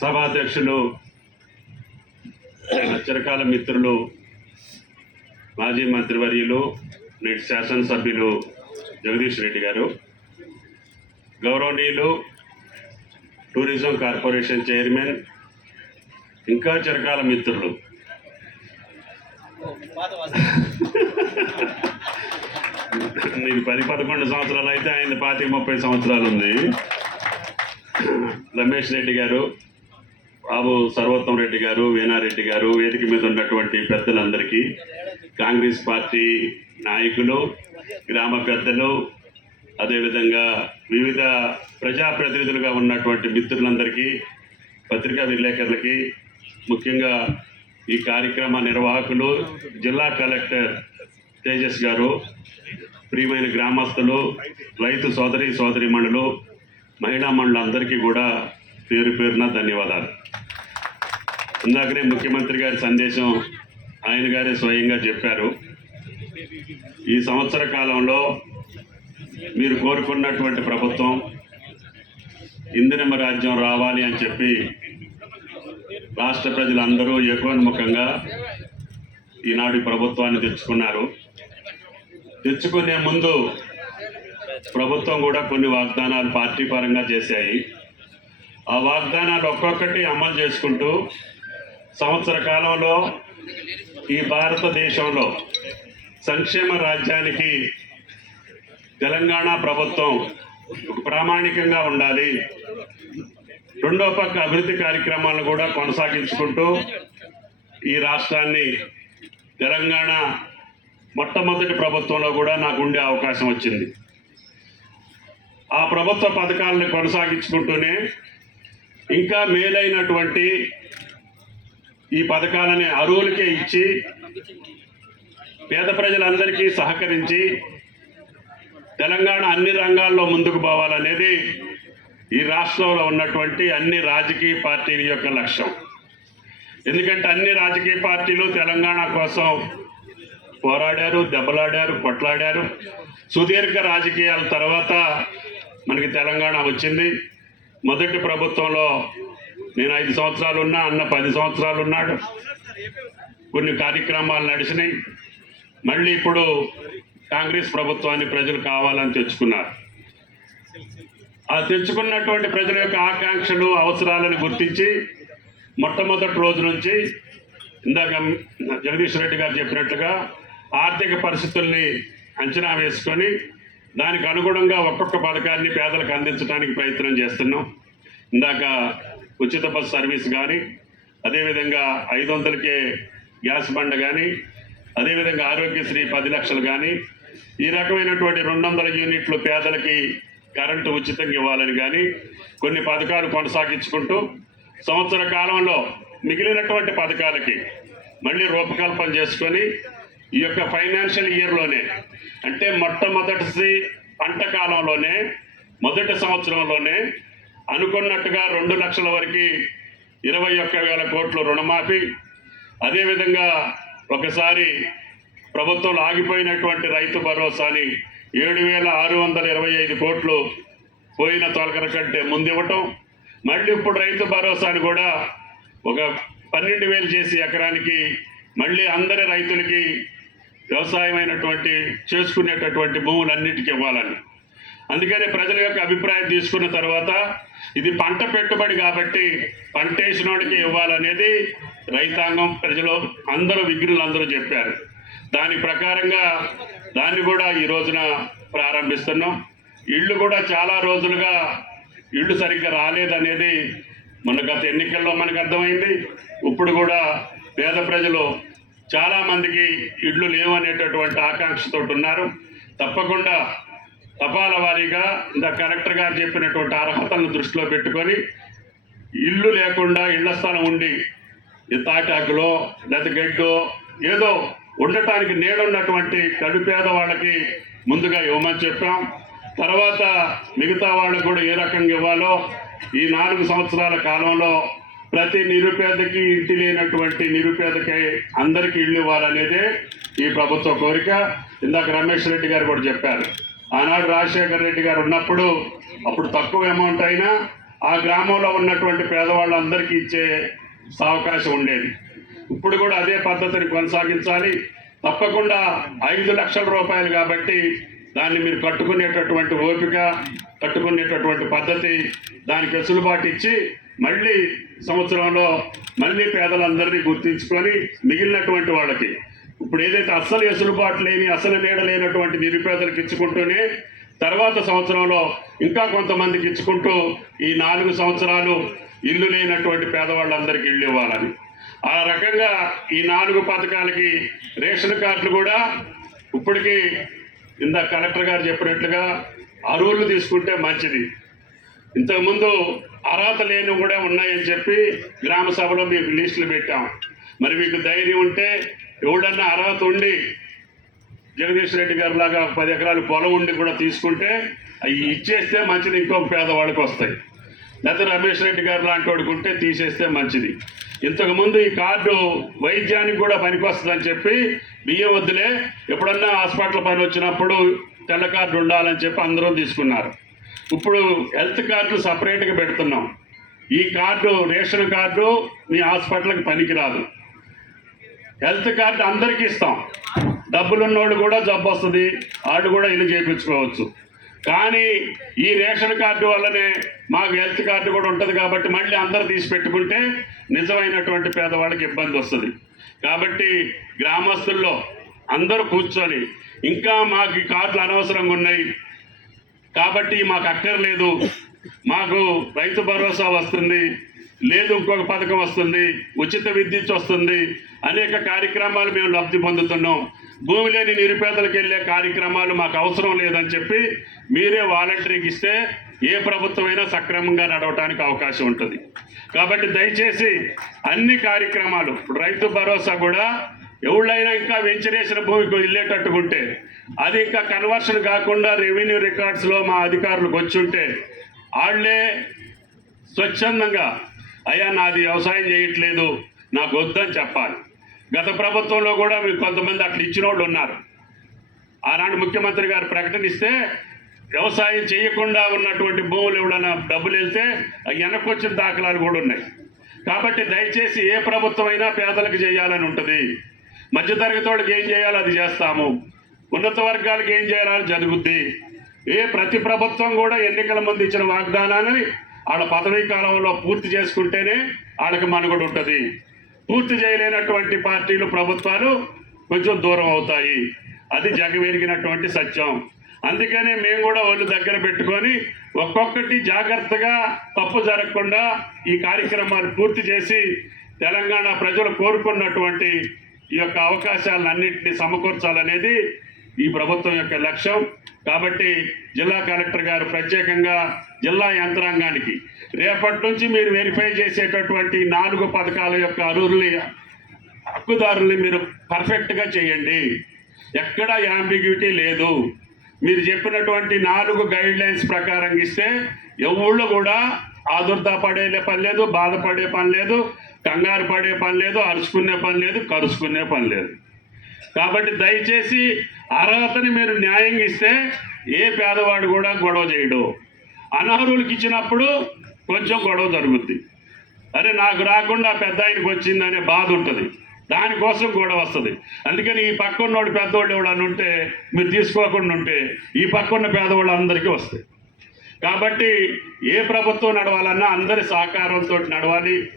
సభాధ్యక్షులు చిరకాల మిత్రులు మాజీ మంత్రివర్యులు నేటి శాసనసభ్యులు జగదీష్ రెడ్డి గారు గౌరవనీయులు టూరిజం కార్పొరేషన్ చైర్మన్ ఇంకా చిరకాల మిత్రులు. నీకు పది పదకొండు సంవత్సరాలు అయితే ఆయన పాతిక ముప్పై సంవత్సరాలు ఉంది. రమేష్ రెడ్డి గారు బాబు సర్వోత్తం రెడ్డి గారు వీణారెడ్డి గారు వేదిక మీద ఉన్నటువంటి పెద్దలందరికీ కాంగ్రెస్ పార్టీ నాయకులు గ్రామ పెద్దలు అదేవిధంగా వివిధ ప్రజాప్రతినిధులుగా ఉన్నటువంటి మిత్రులందరికీ పత్రికా విలేకరులకి ముఖ్యంగా ఈ కార్యక్రమ నిర్వాహకులు జిల్లా కలెక్టర్ తేజస్ గారు ప్రియమైన గ్రామస్తులు రైతు సోదరి సోదరిమణులు మహిళా మండలందరికీ కూడా పేరు పేరున ధన్యవాదాలు. ఇందాకనే ముఖ్యమంత్రి గారి సందేశం ఆయన గారే స్వయంగా చెప్పారు. ఈ సంవత్సర కాలంలో మీరు కోరుకున్నటువంటి ప్రభుత్వం ఇందిరమ్మ రాజ్యం రావాలి అని చెప్పి రాష్ట్ర ప్రజలందరూ ఏకోన్ముఖంగా ఈనాడు ప్రభుత్వాన్ని తెచ్చుకున్నారు. తెచ్చుకునే ముందు ప్రభుత్వం కూడా కొన్ని వాగ్దానాలు పార్టీ పరంగా చేశాయి. ఆ వాగ్దానాలు ఒక్కొక్కటి అమలు చేసుకుంటూ సంవత్సర కాలంలో ఈ భారతదేశంలో సంక్షేమ రాజ్యానికి తెలంగాణ ప్రభుత్వం ప్రామాణికంగా ఉండాలి. రెండో పక్క అభివృద్ధి కార్యక్రమాలను కూడా కొనసాగించుకుంటూ ఈ రాష్ట్రాన్ని తెలంగాణ మొట్టమొదటి ప్రభుత్వంలో కూడా నాకు ఉండే అవకాశం వచ్చింది. ఆ ప్రభుత్వ పథకాలను కొనసాగించుకుంటూనే ఇంకా మేలైనటువంటి ఈ పథకాలని అరువులకే ఇచ్చి పేద ప్రజలందరికీ సహకరించి తెలంగాణ అన్ని రంగాల్లో ముందుకు పోవాలనేది ఈ రాష్ట్రంలో ఉన్నటువంటి అన్ని రాజకీయ పార్టీల యొక్క లక్ష్యం. ఎందుకంటే అన్ని రాజకీయ పార్టీలు తెలంగాణ కోసం పోరాడారు దెబ్బలాడారు కొట్లాడారు. సుదీర్ఘ రాజకీయాల తర్వాత మనకి తెలంగాణ వచ్చింది. మొదటి ప్రభుత్వంలో నేను ఐదు సంవత్సరాలు ఉన్నా అన్న పది సంవత్సరాలు ఉన్నాడు కొన్ని కార్యక్రమాలు నడిచినాయి. మళ్ళీ ఇప్పుడు కాంగ్రెస్ ప్రభుత్వాన్ని ప్రజలు కావాలని తెచ్చుకున్నారు. ఆ తెచ్చుకున్నటువంటి ప్రజల యొక్క ఆకాంక్షలు అవసరాలను గుర్తించి మొట్టమొదటి రోజు నుంచి ఇందాక జగదీష్ రెడ్డి గారు చెప్పినట్లుగా ఆర్థిక పరిస్థితుల్ని అంచనా వేసుకొని దానికి అనుగుణంగా ఒక్కొక్క పథకాన్ని పేదలకు అందించడానికి ప్రయత్నం చేస్తున్నాం. ఇందాక ఉచిత బస్ సర్వీస్ కానీ అదేవిధంగా ఐదు వందలకే గ్యాస్ బండ కానీ అదేవిధంగా ఆరోగ్యశ్రీ పది లక్షలు కానీ ఈ రకమైనటువంటి రెండు వందల యూనిట్లు పేదలకి కరెంటు ఉచితంగా ఇవ్వాలని కానీ కొన్ని పథకాలు కొనసాగించుకుంటూ సంవత్సర కాలంలో మిగిలినటువంటి పథకాలకి మళ్ళీ రూపకల్పన చేసుకొని ఈ యొక్క ఫైనాన్షియల్ ఇయర్లోనే అంటే మొట్టమొదటి పంట కాలంలోనే మొదటి సంవత్సరంలోనే అనుకున్నట్టుగా రెండు లక్షల వరకు ఇరవై ఒక్క వేల కోట్లు రుణమాఫీ. అదేవిధంగా ఒకసారి ప్రభుత్వంలో ఆగిపోయినటువంటి రైతు భరోసాని ఏడు వేల ఆరు వందల ఇరవై ఐదు కోట్లు పోయిన తొలకర కంటే ముందివ్వటం. మళ్ళీ ఇప్పుడు రైతు భరోసాని కూడా ఒక పన్నెండు వేలు చేసి ఎకరానికి మళ్ళీ అందరి రైతులకి వ్యవసాయమైనటువంటి చేసుకునేటటువంటి భూములన్నిటికీ ఇవ్వాలని. అందుకనే ప్రజల యొక్క అభిప్రాయం తీసుకున్న తర్వాత ఇది పంట పెట్టుబడి కాబట్టి పంటేసినోడికి ఇవ్వాలనేది రైతాంగం ప్రజలు అందరూ విఘ్నులు అందరూ చెప్పారు. దాని ప్రకారంగా దాన్ని కూడా ఈ రోజున ప్రారంభిస్తున్నాం. ఇళ్ళు కూడా చాలా రోజులుగా ఇళ్ళు సరిగ్గా రాలేదనేది మన గత ఎన్నికల్లో మనకు అర్థమైంది. ఇప్పుడు కూడా పేద ప్రజలు చాలామందికి ఇళ్ళు లేవు అనేటటువంటి ఆకాంక్షతో ఉన్నారు. తప్పకుండా తపాల వారీగా ఇంత కలెక్టర్ గారు చెప్పినటువంటి అర్హతలను దృష్టిలో పెట్టుకొని ఇల్లు లేకుండా ఇళ్ళ స్థలం ఉండి ఈ తాటాకులో లేదా గడ్డో ఏదో ఉండటానికి నీడున్నటువంటి కడుపేద వాళ్ళకి ముందుగా ఇవ్వమని చెప్పాం. తర్వాత మిగతా వాళ్ళకు కూడా ఏ రకంగా ఇవ్వాలో ఈ నాలుగు సంవత్సరాల కాలంలో ప్రతి నిరుపేదకి ఇంటి లేనటువంటి నిరుపేదకి అందరికీ ఇల్లు ఇవ్వాలనేదే ఈ ప్రభుత్వ కోరిక. ఇందాక రమేష్ రెడ్డి గారు కూడా చెప్పారు. ఆనాడు రాజశేఖర రెడ్డి గారు ఉన్నప్పుడు అప్పుడు తక్కువ అమౌంట్ అయినా ఆ గ్రామంలో ఉన్నటువంటి పేదవాళ్ళందరికీ ఇచ్చే అవకాశం ఉండేది. ఇప్పుడు కూడా అదే పద్ధతిని కొనసాగించాలి. తప్పకుండా ఐదు లక్షల రూపాయలు కాబట్టి దాన్ని మీరు కట్టుకునేటటువంటి ఓపిక కట్టుకునేటటువంటి పద్ధతి దానికి వెసులుబాటు ఇచ్చి మళ్ళీ సంవత్సరంలో మళ్ళీ పేదలందరినీ గుర్తించుకొని మిగిలినటువంటి వాళ్ళకి ఇప్పుడు ఏదైతే అస్సలు వెసులుబాటు లేని అసలు నీడ లేనటువంటి నిరుపేదలకు ఇచ్చుకుంటూనే తర్వాత సంవత్సరంలో ఇంకా కొంతమందికి ఇచ్చుకుంటూ ఈ నాలుగు సంవత్సరాలు ఇల్లు లేనటువంటి పేదవాళ్ళందరికీ ఇల్లు ఇవ్వాలని. ఆ రకంగా ఈ నాలుగు పథకాలకి రేషన్ కార్డులు కూడా ఇప్పటికీ ఇందాక కలెక్టర్ గారు చెప్పినట్లుగా అరువులు తీసుకుంటే మంచిది. ఇంతకుముందు అర్హత లేని కూడా ఉన్నాయని చెప్పి గ్రామ సభలో మీకు లిస్టులు పెట్టాం. మరి మీకు ధైర్యం ఉంటే ఎవడన్నా అర్హత ఉండి జగదీష్ రెడ్డి గారి లాగా పది ఎకరాలు పొలం ఉండి కూడా తీసుకుంటే అవి ఇచ్చేస్తే మంచిది ఇంకొక పేదవాడికి వస్తాయి. లేకపోతే రమేష్ రెడ్డి గారు లాంటి వాడికి ఉంటే తీసేస్తే మంచిది. ఇంతకుముందు ఈ కార్డు వైద్యానికి కూడా పనికొస్తుందని చెప్పి బియ్యం వద్దులే ఎప్పుడన్నా హాస్పిటల్ పని వచ్చినప్పుడు తెల్ల కార్డు ఉండాలని చెప్పి అందరూ తీసుకున్నారు. ఇప్పుడు హెల్త్ కార్డులు సపరేట్గా పెడుతున్నాం. ఈ కార్డు రేషన్ కార్డు మీ హాస్పిటల్కి పనికిరాదు. హెల్త్ కార్డు అందరికీ ఇస్తాం. డబ్బులు ఉన్నోళ్ళు కూడా జబ్బు వస్తుంది వాళ్ళు కూడా ఇల్లు చేయించుకోవచ్చు. కానీ ఈ రేషన్ కార్డు వల్లనే మాకు హెల్త్ కార్డు కూడా ఉంటుంది కాబట్టి మళ్ళీ అందరు తీసి పెట్టుకుంటే నిజమైనటువంటి పేదవాళ్ళకి ఇబ్బంది వస్తుంది. కాబట్టి గ్రామస్తుల్లో అందరూ కూర్చొని ఇంకా మాకు ఈ కార్డులు అనవసరంగా ఉన్నాయి. కాబట్టి మాకు అక్కర్లేదు. మాకు రైతు భరోసా వస్తుంది. లేదు ఇంకొక పథకం వస్తుంది ఉచిత విద్యుత్ వస్తుంది. అనేక కార్యక్రమాలు మేము లబ్ధి పొందుతున్నాం. భూమి లేని నిరుపేదలకు వెళ్ళే కార్యక్రమాలు మాకు అవసరం లేదని చెప్పి మీరే వాలంటరీకి ఇస్తే ఏ ప్రభుత్వమైనా సక్రమంగా నడవటానికి అవకాశం ఉంటుంది. కాబట్టి దయచేసి అన్ని కార్యక్రమాలు రైతు భరోసా కూడా ఎవళ్ళైనా ఇంకా వెంచరేసిన భూమికి వెళ్ళేటట్టుకుంటే అది ఇంకా కన్వర్షన్ కాకుండా రెవెన్యూ రికార్డ్స్లో మా అధికారులకు వచ్చి ఉంటే వాళ్ళే స్వచ్ఛందంగా అయ్యా నాది వ్యవసాయం చేయట్లేదు. నాకు వద్దని చెప్పాలి. గత ప్రభుత్వంలో కూడా మీకు కొంతమంది అట్లా ఇచ్చిన వాళ్ళు ఉన్నారు. ఆనాడు ముఖ్యమంత్రి గారు ప్రకటనిస్తే వ్యవసాయం చేయకుండా ఉన్నటువంటి భూములు ఎవడన్నా డబ్బులు వెళ్తే వెనకొచ్చిన దాఖలాలు కూడా ఉన్నాయి. కాబట్టి దయచేసి ఏ ప్రభుత్వం అయినా పేదలకు చేయాలని ఉంటుంది. మధ్యతరగతి వాళ్ళకి ఏం చేయాలో అది చేస్తాము. ఉన్నత వర్గాలకు ఏం చేయాలని జరుగుద్ది. ఏ ప్రతి ప్రభుత్వం కూడా ఎన్నికల ముందు ఇచ్చిన వాగ్దానాన్ని వాళ్ళ పదవీ కాలంలో పూర్తి చేసుకుంటేనే వాళ్ళకి మనుగడ ఉంటుంది. పూర్తి చేయలేనటువంటి పార్టీలు ప్రభుత్వాలు కొంచెం దూరం అవుతాయి. అది జగమెరిగినటువంటి సత్యం. అందుకనే మేము కూడా వాళ్ళు దగ్గర పెట్టుకొని ఒక్కొక్కటి జాగ్రత్తగా తప్పు జరగకుండా ఈ కార్యక్రమాలు పూర్తి చేసి తెలంగాణ ప్రజలు కోరుకున్నటువంటి ఈ యొక్క అవకాశాలన్నింటినీ సమకూర్చాలనేది ఈ ప్రభుత్వం యొక్క లక్ష్యం. కాబట్టి జిల్లా కలెక్టర్ గారు ప్రత్యేకంగా జిల్లా యంత్రాంగానికి రేపటి నుంచి మీరు వెరిఫై చేసేటటువంటి నాలుగు పథకాల యొక్క అర్హుల్ని హక్కుదారుల్ని మీరు పర్ఫెక్ట్గా చేయండి. ఎక్కడ యాంబిగ్యూటీ లేదు. మీరు చెప్పినటువంటి నాలుగు గైడ్ లైన్స్ ప్రకారం ఇస్తే ఎవళ్ళు కూడా ఆదుర్దా పడే పని లేదు బాధపడే పని లేదు కంగారు పడే పని లేదు అరుచుకునే పని లేదు కరుచుకునే పని లేదు. కాబట్టి దయచేసి అర్హతని మీరు న్యాయంగా ఇస్తే ఏ పేదవాడు కూడా గొడవ చేయడు. అనర్హులకి ఇచ్చినప్పుడు కొంచెం గొడవ జరుగుద్ది. అరే నాకు రాకుండా పెద్ద ఆయనకి వచ్చిందనే బాధ ఉంటుంది. దానికోసం గొడవ వస్తుంది. అందుకని ఈ పక్క ఉన్నోడు పెద్దవాళ్ళు ఎవడని ఉంటే మీరు తీసుకోకుండా ఉంటే ఈ పక్క ఉన్న పేదవాళ్ళు అందరికీ వస్తాయి. కాబట్టి ఏ ప్రభుత్వం నడవాలన్నా అందరి సహకారంతో నడవాలి.